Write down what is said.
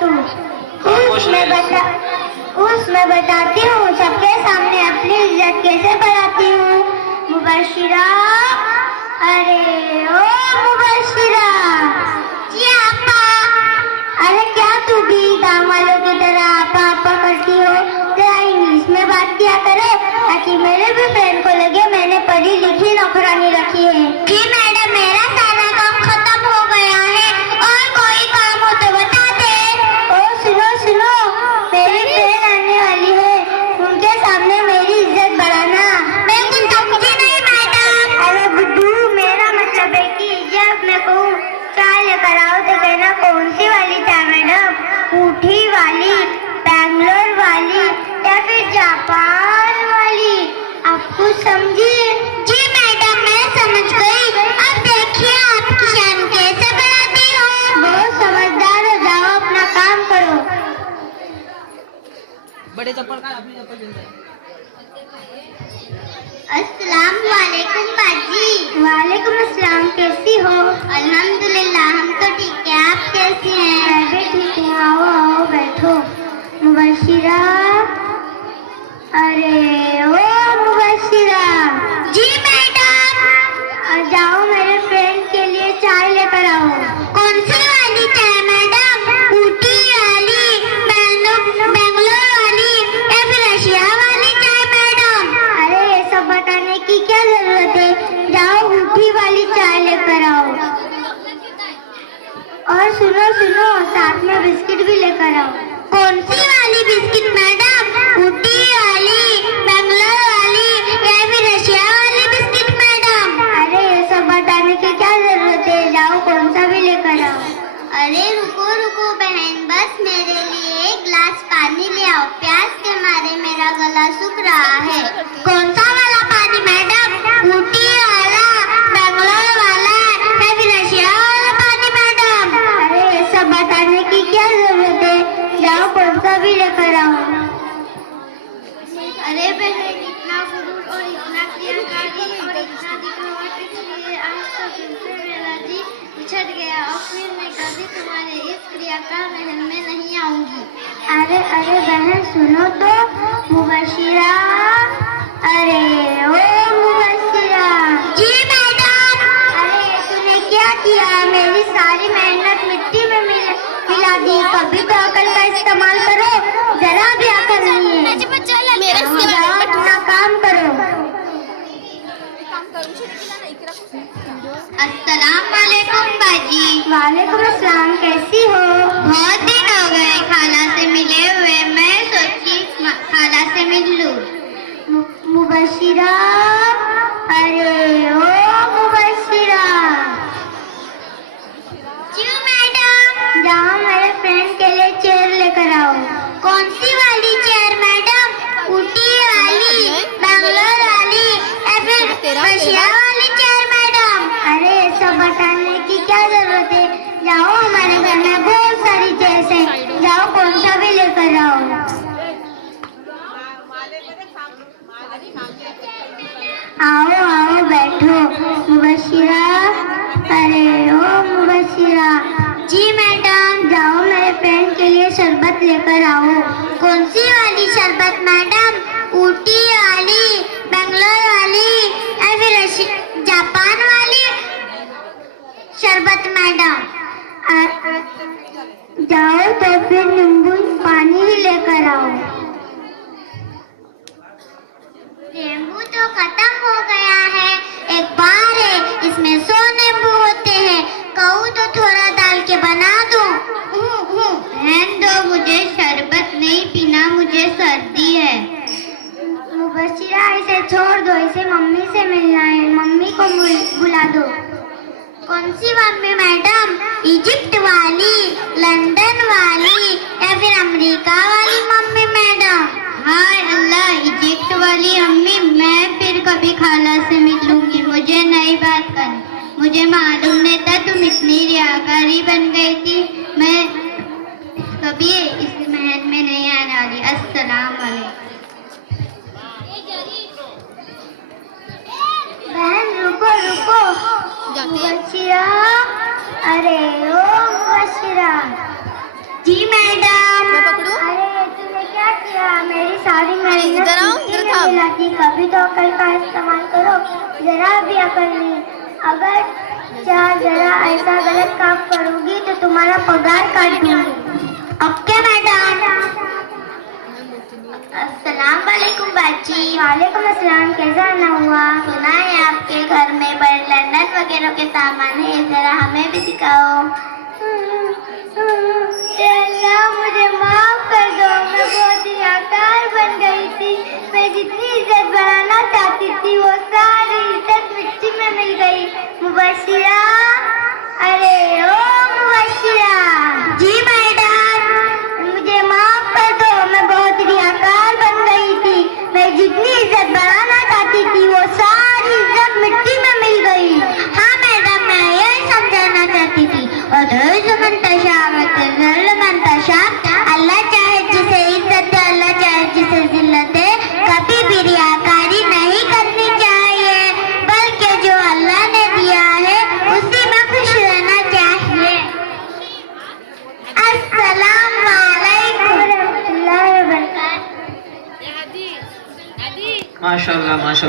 तू? मैं बताती हूँ सबके सामने अपनी इज्जत कैसे बढ़ाती हूँ। मुबशिरा, अरे ओ मुबशिरा। जी आपा। अरे क्या तू भी गाँव वालों की तरह आपा आपा करती हो? जरा इंग्लिश में बात किया करे ताकि मेरे भी फ्रेंड को लगे मैंने पढ़ी लिखी नौकरानी रखी है। जी मैडम, मेरा सारा काम खत्म हो गया है और कोई काम हो तो बता दे। ओ सुनो सुनो, मेरी फ्रेंड आने वाली है, उनके सामने मेरी इज्जत बढ़ाना। मैं कुछ समझी नहीं मैडम। अरे बुद्धू, मेरा मतलब है कि जब मैं कहूँ चाय लेकर आओ तो कहना कौन सी वाली चाय मैडम? ऊटी वाली, बैंगलोर वाली या फिर जापान वाली? आप कुछ समझी? जी मैडम, मैं समझ गई। अब देखिए आपकी शान कैसे बढ़ाती हूँ। बहुत समझदार हो, जाओ अपना काम करो। बड़े चप्पल का अपनी चप्पल पहन ले। अस्सलाम वालेकुम बाजी। वालेकुम अस्सलाम, कैसी हो? अल्हम्दुलिल्लाह, हम तो ठीक है, आप कैसी हैं? मैं भी ठीक हूँ, आओ आओ बैठो। मुबशिरा, अरे ओ मुबशिरा। जी मैडम। जाओ मेरे फ्रेंड के लिए चाय लेकर आओ। कौन सी वाली चाय मैडम? ऊटी वाली, बैंगलोर वाली या फिर रशिया वाली चाय मैडम? अरे ये सब बताने की क्या जरूरत है, जाओ ऊटी वाली चाय लेकर आओ। और सुनो सुनो, साथ में बिस्किट भी लेकर आओ। कौन सी वाली बिस्किट मैडम? ऊटी वाली, बैंगलोर वाली या फिर रशिया वाली बिस्किट मैडम? अरे ये सब बताने की क्या जरूरत है, जाओ कौन सा भी लेकर आओ। अरे रुको रुको बहन, बस मेरे लिए एक गिलास पानी ले आओ, प्यास के मारे मेरा गला सूख रहा है। कौन सा वाला पानी मैडम? ऊटी वाला, बैंगलोर वाला या फिर रशिया वाला पानी मैडम? अरे ये सब बताने की क्या जरूरत है, जाओ कौन सा भी लेकर आओ। अरे बहन, इतना गुरूर और इतना क्रियाकारी और इतना दिखावट, इसलिए आज तो दिल से मेरा जी उछट गया और फिर मैं कभी तुम्हारे इस क्रियाकार महल में नहीं आऊंगी। अरे अरे बहन सुनो तो, मुबशिरा, अरे ओ मुबशिरा। जी मैडम। अरे तूने क्या किया? मेरी सारी मेहनत मिट्टी में मिला दी। कभी तो अकल का इस्तेमाल करो, जरा भी अकल नहीं है। अपना काम करो। अस्सलाम वालेकुम बाजी। वालेकुम अस्सलाम, कैसी हो? बहुत दिन हो गए खाला से मिले हुए, मैं सोची खाला से मिल लूं। मुबशिरा, अरे ओ मुबशिरा। जी मैडम। जाओ मेरे फ्रेंड के लिए चेयर लेकर आओ। कौन सी वाली चेयर मैडम? ऊटी वाली, बैंगलोर वाली या फिर रशिया वाली चेयर मैडम? अरे सब बताने की क्या जरूरत है, जाओ हमारे घर में बहुत सारी चेयर्स हैं, जाओ कौन सा भी लेकर आओ। आओ आओ बैठो। मुबशिरा, अरे ओ मुबशिरा। जी मैडम। जाओ मेरे फ्रेंड के लिए शरबत लेकर आओ। कौन सी वाली शरबत मैडम? ऊटी वाली, बैंगलोर वाली या फिर जापान वाली शरबत मैडम? जाओ तो फिर नींबू पानी ही लेकर आओ। नींबू तो खत्म हो गया है, एक बार है, इसमें 100 नींबू होते हैं, कहूँ तो थोड़ा डाल के बना दो। रहने दो, मुझे शरबत नहीं पीना, मुझे सर्दी है। मुबशिरा, इसे छोड़ दो, इसे मम्मी से मिलना है, मम्मी को बुला दो। कौन सी मम्मी मैडम? इजिप्ट वाली, लंदन वाली या फिर अमेरिका वाली मम्मी मैडम? हाय अल्लाह, इजिप्ट वाली अम्मी, मैं फिर कभी खाला से मिलूंगी, मुझे नई बात करनी, मुझे मालूम नहीं था तुम इतनी रियाकारी बन गई थी, मैं कभी इस महल में नहीं आने वाली। अस्सलाम वालेकुम। बहन रुको रुको। मुबशिरा, अरे ओ मुबशिरा। जी मैडम। मैं पकड़ूं? अरे तूने क्या किया? मेरी सारी अरे, इधर आओ, इधर थाम। मिलाती, कभी तो अकल का इस्तेमाल करो, जरा भी अकल नहीं। अगर जरा ऐसा गलत काम करोगी तो तुम्हारा पगार काट दूंगी। Okay madam. अस्सलाम वालेकुम बाजी। वालेकुम अस्सलाम। कैसा आना हुआ? सुना है आपके घर में बड़े लंदन वगैरह के सामान है, जरा हमें भी दिखाओ। अल्लाह मुझे माफ कर दो, मैं बहुत ही आकार बन गई थी। मैं जितनी इज्जत बनाना चाहती थी वो सारी इज्जत मिट्टी में मिल गई। मुबशिरा, अरे ओ मुबशिरा। जी मैडम, मुझे माफ कर दो, मैं बहुत ही आकार बन गई थी। मैं जितनी इज्जत बढ़ाना चाहती थी वो सारी इज्जत मिट्टी में मिल गई। हाँ मैडम, मैं यही समझाना चाहती थी। और अल्लाह चाहे जिसे इज्जत दे, अल्लाह चाहे जिसे जिल्लत दे, कभी भी रियाकारी नहीं करनी चाहिए, बल्कि जो अल्लाह ने दिया है उसी में खुश रहना चाहिए। अस्सलाम वालेकुम रहमतुल्लाहि व बरकातहू। माशाल्लाह माशाल्लाह।